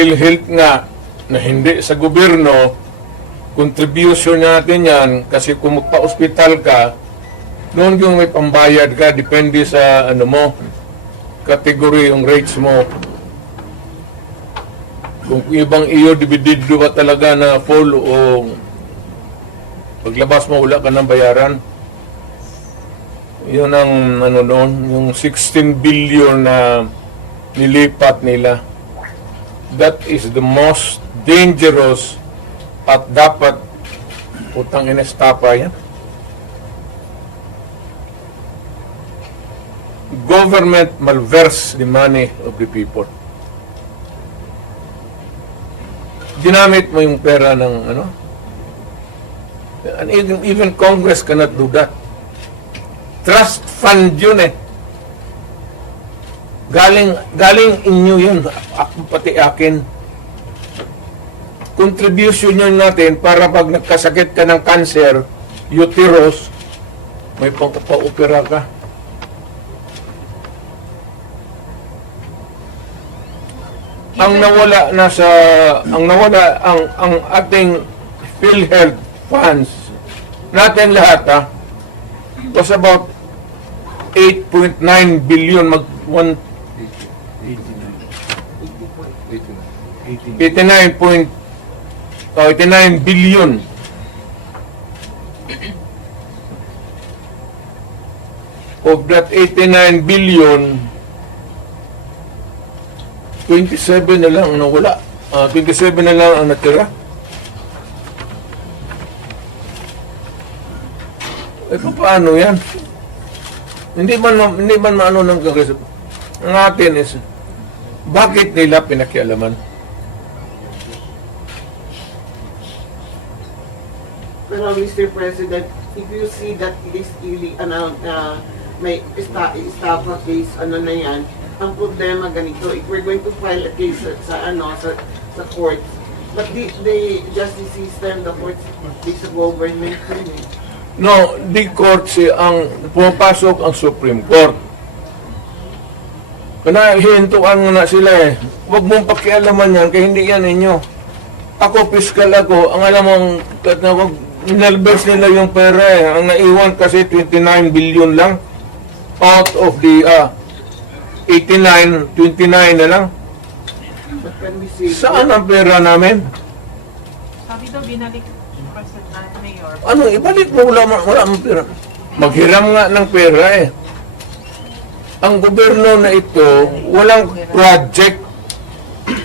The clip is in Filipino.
PhilHealth nga na hindi sa gobyerno, contribution natin yan kasi kung magpa-hospital ka, noon yung may pambayad ka, depende sa ano mo, category yung rates mo. Kung ibang iyo, dividido ka talaga na full o paglabas mo, wala ka ng bayaran. Yun ang ano noon, yung 16 billion na nilipat nila. That is the most dangerous at dapat utang inestapa yan. Government malverse the money of the people. Ginamit mo yung pera ng ano? And even, even Congress cannot do that. Trust fund yun eh. Galing, galing inyo yun. Pati akin. Contribution yun natin para pag nagkasakit ka ng cancer, uterus, may pangkapa-opera ka. Ang nawala na sa ang nawala ang ang ating PhilHealth funds natin lahat ha was about 8.9 billion mag one 89 point oh, 89 billion. Of that 89 billion 27 na lang ang nawala. Ah, 27 na lang ang natira. Eh paano yan? Hindi man ma- hindi man maano ng Kongreso ang atin is bakit nila pinakialaman Pero Mr. President, if you see that this really, ano, uh, may esta, estafa case, ano na yan, ang problema ganito, if we're going to file a case sa, sa ano, sa, sa court, but the, the justice system, the courts, is a government eh. No, di court si ang pumapasok ang Supreme Court. Kana hihintuan na sila eh. Huwag mong pakialaman yan, kaya hindi yan inyo. Ako, fiscal ako, ang alam mong, inalbers nila yung pera eh. Ang naiwan kasi 29 billion lang. Out of the ah, 89, 29 na lang. Saan ang pera namin? Sabi daw, binalik na mayor. Ano, ibalik mo, wala, wala mong pera. Maghiram nga ng pera eh. Ang gobyerno na ito, walang project